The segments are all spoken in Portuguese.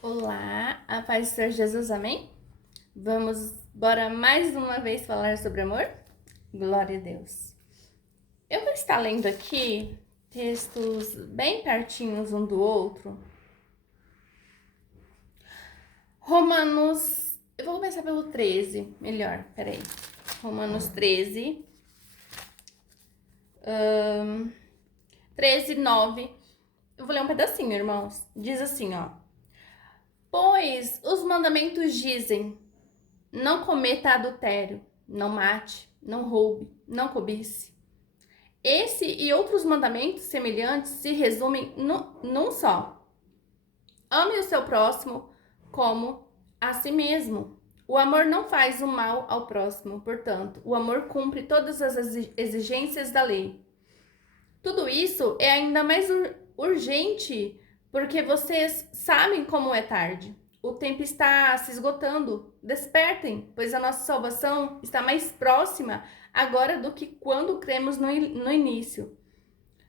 Olá, a paz do Senhor Jesus, amém? Bora mais uma vez falar sobre amor? Glória a Deus. Eu vou estar lendo aqui textos bem pertinhos um do outro. Romanos, eu vou começar pelo 13, melhor, peraí. Romanos 13, 13, 9. Eu vou ler um pedacinho, irmãos. Diz assim, ó. Pois os mandamentos dizem: não cometa adultério, não mate, não roube, não cobice. Esse e outros mandamentos semelhantes se resumem num só: ame o seu próximo como a si mesmo. O amor não faz o mal ao próximo, portanto, o amor cumpre todas as exigências da lei. Tudo isso é ainda mais urgente porque vocês sabem como é tarde. O tempo está se esgotando. Despertem, pois a nossa salvação está mais próxima agora do que quando cremos no início.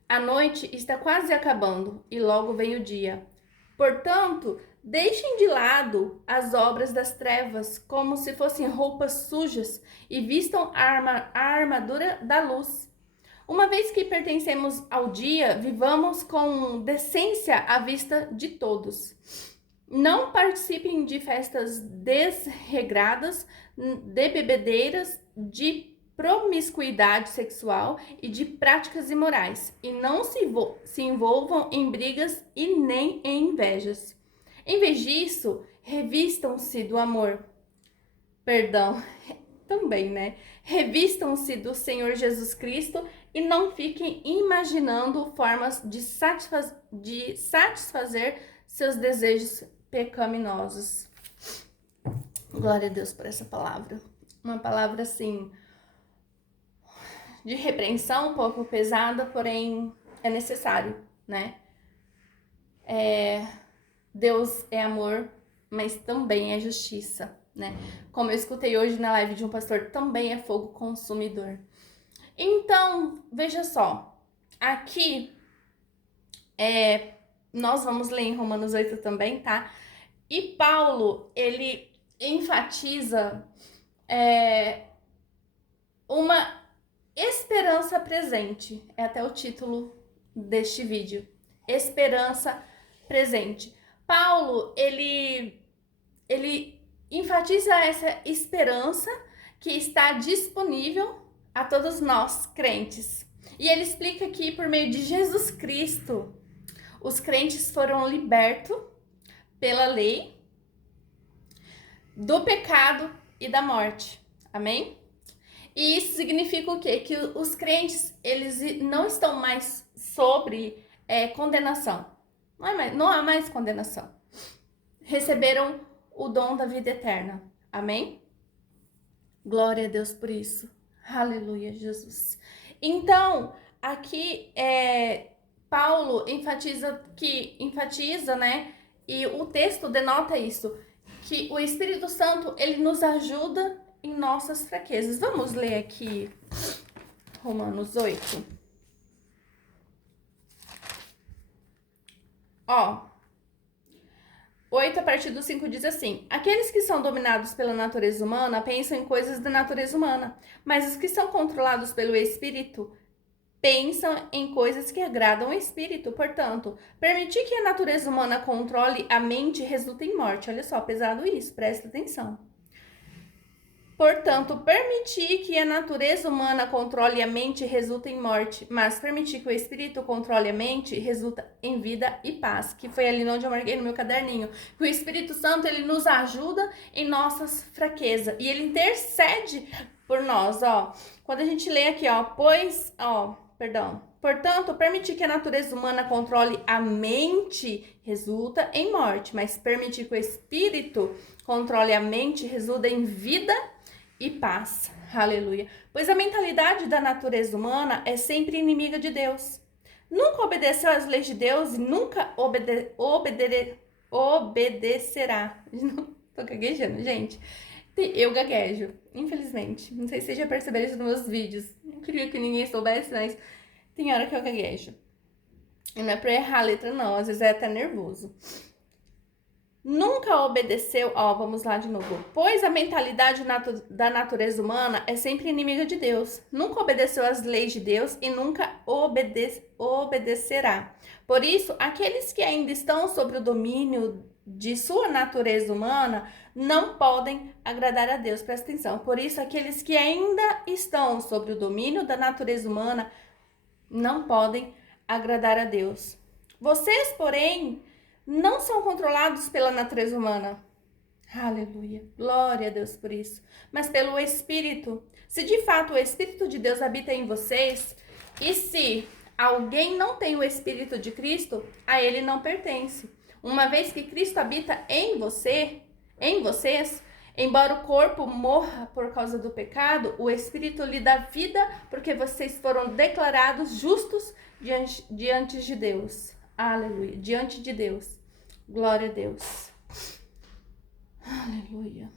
A noite está quase acabando e logo vem o dia. Portanto, deixem de lado as obras das trevas como se fossem roupas sujas e vistam a armadura da luz. Uma vez que pertencemos ao dia, vivamos com decência à vista de todos. Não participem de festas desregradas, de bebedeiras, de promiscuidade sexual e de práticas imorais. E não se envolvam em brigas e nem em invejas. Em vez disso, revistam-se do amor. Perdão, também, né? Revistam-se do Senhor Jesus Cristo e não fiquem imaginando formas de satisfazer seus desejos pecaminosos. Glória a Deus por essa palavra. Uma palavra assim de repreensão, um pouco pesada, porém é necessário, né? Deus é amor, mas também é justiça, né? Como eu escutei hoje na live de um pastor, também é fogo consumidor. Então, veja só, aqui nós vamos ler em Romanos 8 também, tá? E Paulo, ele enfatiza uma esperança presente. É até o título deste vídeo. Esperança presente. Paulo, ele enfatiza essa esperança que está disponível a todos nós, crentes. E ele explica que por meio de Jesus Cristo, os crentes foram libertos pela lei do pecado e da morte. Amém? E isso significa o quê? Que os crentes, eles não estão mais sobre condenação. Não há mais condenação. Receberam o dom da vida eterna. Amém? Glória a Deus por isso. Aleluia, Jesus. Então, aqui Paulo enfatiza, né? E o texto denota isso, que o Espírito Santo, ele nos ajuda em nossas fraquezas. Vamos ler aqui Romanos 8. Ó, 8 a partir do 5 diz assim: aqueles que são dominados pela natureza humana pensam em coisas da natureza humana, mas os que são controlados pelo Espírito pensam em coisas que agradam ao Espírito. Portanto, permitir que a natureza humana controle a mente resulta em morte. Olha só, pesado isso, presta atenção. Portanto, permitir que a natureza humana controle a mente resulta em morte, mas permitir que o espírito controle a mente resulta em vida e paz, que foi ali onde eu marquei no meu caderninho. O Espírito Santo, ele nos ajuda em nossas fraquezas e ele intercede por nós, ó. Quando a gente lê aqui, ó, portanto, permitir que a natureza humana controle a mente resulta em morte, mas permitir que o espírito controle a mente resulta em vida e paz. Aleluia. Pois a mentalidade da natureza humana é sempre inimiga de Deus. Nunca obedeceu às leis de Deus e nunca obedecerá. Tô gaguejando, gente. Eu gaguejo, infelizmente. Não sei se vocês já perceberam isso nos meus vídeos. Não queria que ninguém soubesse, mas tem hora que eu gaguejo. E não é pra errar a letra, não. Às vezes é até nervoso. nunca obedeceu, vamos lá de novo. Pois a mentalidade da natureza humana é sempre inimiga de Deus. Nunca obedeceu às leis de Deus e nunca obedecerá. Por isso, aqueles que ainda estão sob o domínio de sua natureza humana não podem agradar a Deus. Presta atenção. Por isso, aqueles que ainda estão sob o domínio da natureza humana não podem agradar a Deus. Vocês, porém, não são controlados pela natureza humana. Aleluia. Glória a Deus por isso. Mas pelo Espírito. Se de fato o Espírito de Deus habita em vocês, e se alguém não tem o Espírito de Cristo, a ele não pertence. Uma vez que Cristo habita em vocês, embora o corpo morra por causa do pecado, o Espírito lhe dá vida, porque vocês foram declarados justos diante de Deus. Aleluia. Diante de Deus. Glória a Deus. Aleluia.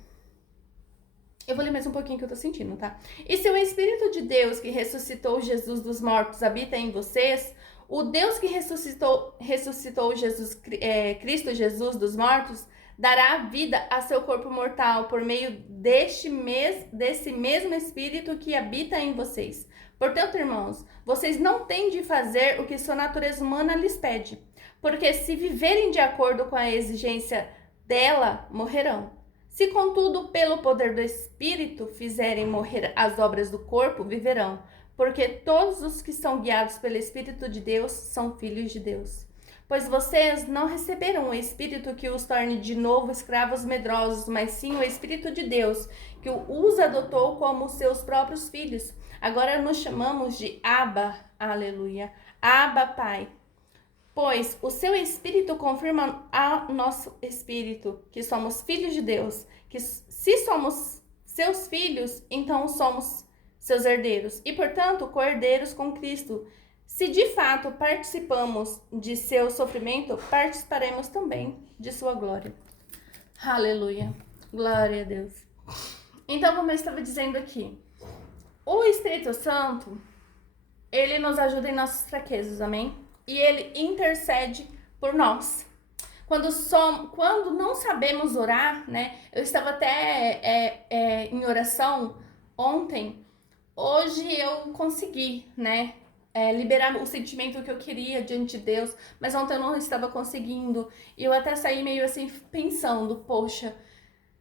Eu vou ler mais um pouquinho que eu tô sentindo, tá? E se o Espírito de Deus que ressuscitou Jesus dos mortos habita em vocês, o Deus que ressuscitou Cristo Jesus dos mortos dará vida a seu corpo mortal por meio desse mesmo Espírito que habita em vocês. Portanto, irmãos, vocês não têm de fazer o que sua natureza humana lhes pede, porque se viverem de acordo com a exigência dela, morrerão. Se, contudo, pelo poder do Espírito fizerem morrer as obras do corpo, viverão, porque todos os que são guiados pelo Espírito de Deus são filhos de Deus. Pois vocês não receberam o Espírito que os torne de novo escravos medrosos, mas sim o Espírito de Deus, que os adotou como seus próprios filhos. Agora nos chamamos de Abba, aleluia, Abba, Pai. Pois o seu Espírito confirma ao nosso Espírito que somos filhos de Deus, que se somos seus filhos, então somos seus herdeiros e, portanto, co-herdeiros com Cristo. Se de fato participamos de seu sofrimento, participaremos também de sua glória. Aleluia. Glória a Deus. Então, como eu estava dizendo aqui, o Espírito Santo, ele nos ajuda em nossas fraquezas, amém? E ele intercede por nós. Quando não sabemos orar, né? Eu estava até em oração ontem. Hoje eu consegui, né? Liberar o sentimento que eu queria diante de Deus, mas ontem eu não estava conseguindo. E eu até saí meio assim pensando, poxa,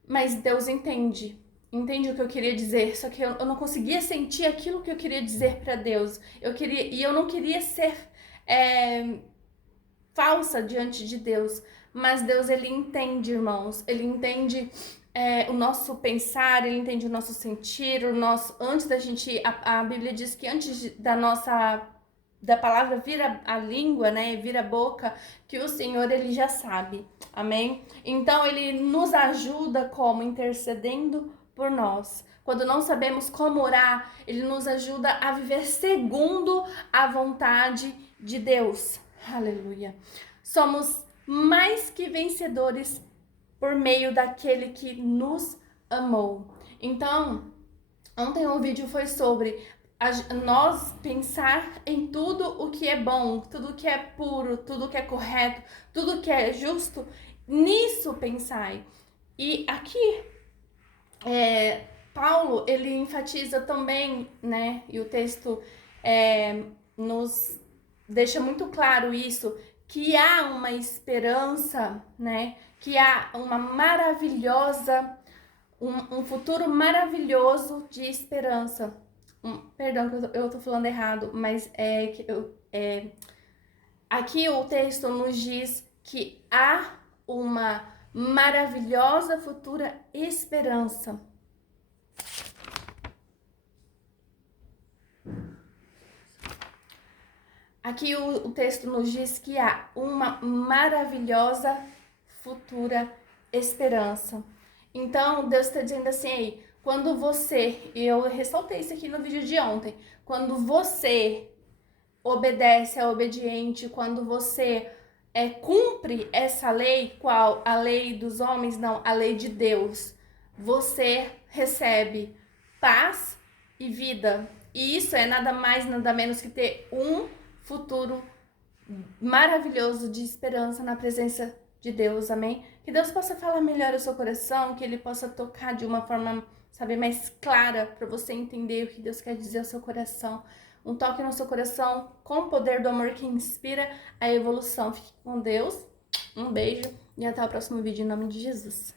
mas Deus entende o que eu queria dizer, só que eu não conseguia sentir aquilo que eu queria dizer para Deus. Eu não queria ser falsa diante de Deus, mas Deus, ele entende, irmãos, ele entende o nosso pensar, ele entende o nosso sentir, antes da gente, a Bíblia diz que antes da palavra vir a língua, né, vir a boca, que o Senhor, ele já sabe, amém? Então, ele nos ajuda como? Intercedendo por nós. Quando não sabemos como orar, ele nos ajuda a viver segundo a vontade de Deus. Aleluia. Somos mais que vencedores por meio daquele que nos amou. Então, ontem o vídeo foi sobre nós pensar em tudo o que é bom, tudo o que é puro, tudo o que é correto, tudo o que é justo, nisso pensai. E aqui, Paulo, ele enfatiza também, né, e o texto nos deixa muito claro isso, que há uma esperança, né, que há uma maravilhosa, um futuro maravilhoso de esperança. Perdão que eu tô falando errado, mas aqui o texto nos diz que há uma maravilhosa futura esperança. Aqui o texto nos diz que há uma maravilhosa futura esperança. Então, Deus está dizendo assim, quando você, e eu ressaltei isso aqui no vídeo de ontem, quando você obedece, é obediente, quando você cumpre essa lei, qual? A lei dos homens? Não, a lei de Deus. Você recebe paz e vida. E isso é nada mais, nada menos que ter um futuro maravilhoso de esperança na presença de Deus, amém? Que Deus possa falar melhor o seu coração, que Ele possa tocar de uma forma, sabe, mais clara para você entender o que Deus quer dizer ao seu coração. Um toque no seu coração com o poder do amor que inspira a evolução. Fique com Deus, um beijo e até o próximo vídeo em nome de Jesus.